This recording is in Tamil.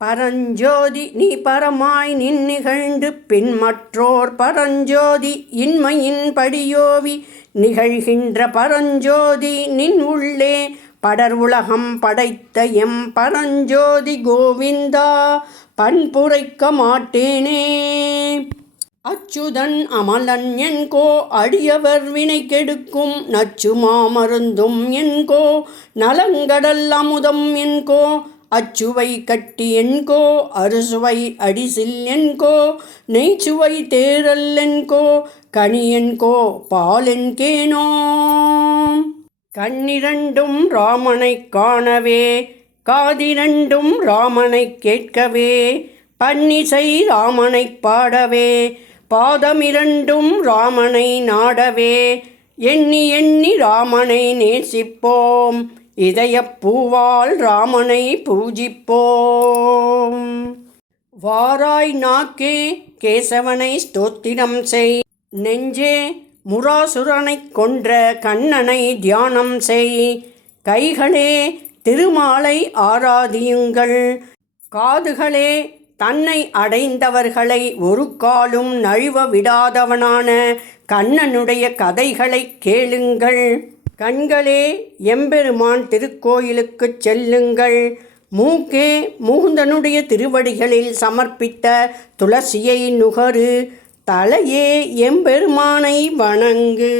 பரஞ்சோதி நீ பரமாய் நின் நிகழ்ந்து பின் மற்றோர் பரஞ்சோதி இன்மையின் படியோவி நிகழ்கின்ற பரஞ்சோதி நின் உள்ளே படர் உலகம் படைத்த எம் பரஞ்சோதி கோவிந்தா பண்புரைக்க மாட்டேனே. அச்சுதன் அமலன் என்கோ அடியவர் வினை கெடுக்கும் நச்சு மாமருந்தும் என்கோ நலங்கடல் அமுதம் என்கோ அச்சுவை கட்டி என்கோ அறுசுவை அடிசில் என்கோ நெய்ச்சுவை தேரல் என்கோ கனி என்கோ பாலென்கேனோ கண்ணிரண்டும் ராமனைக் காணவே காதிரண்டும் ராமனைக் கேட்கவே பன்னிசை ராமனைப் பாடவே பாதமிரண்டும் ராமனை நாடவே எண்ணி எண்ணி ராமனை நேசிப்போம். இதயப்பூவால் ராமனை பூஜிப்போம். வாராய் நாக்கே கேசவனை ஸ்தோத்திரம் செய். நெஞ்சே முராசுரனைக் கொன்ற கண்ணனை தியானம் செய். கைகளே திருமாலை ஆராதியுங்கள். காதுகளே தன்னை அடைந்தவர்களை ஒரு காலும் நழுவ விடாதவனான கண்ணனுடைய கதைகளைக் கேளுங்கள். கண்களே எம்பெருமான் திருக்கோயிலுக்குச் செல்லுங்கள். மூக்கே முகுந்தனுடைய திருவடிகளில் சமர்ப்பித்த துளசியை நுகரு. தலையே எம்பெருமானை வணங்கு.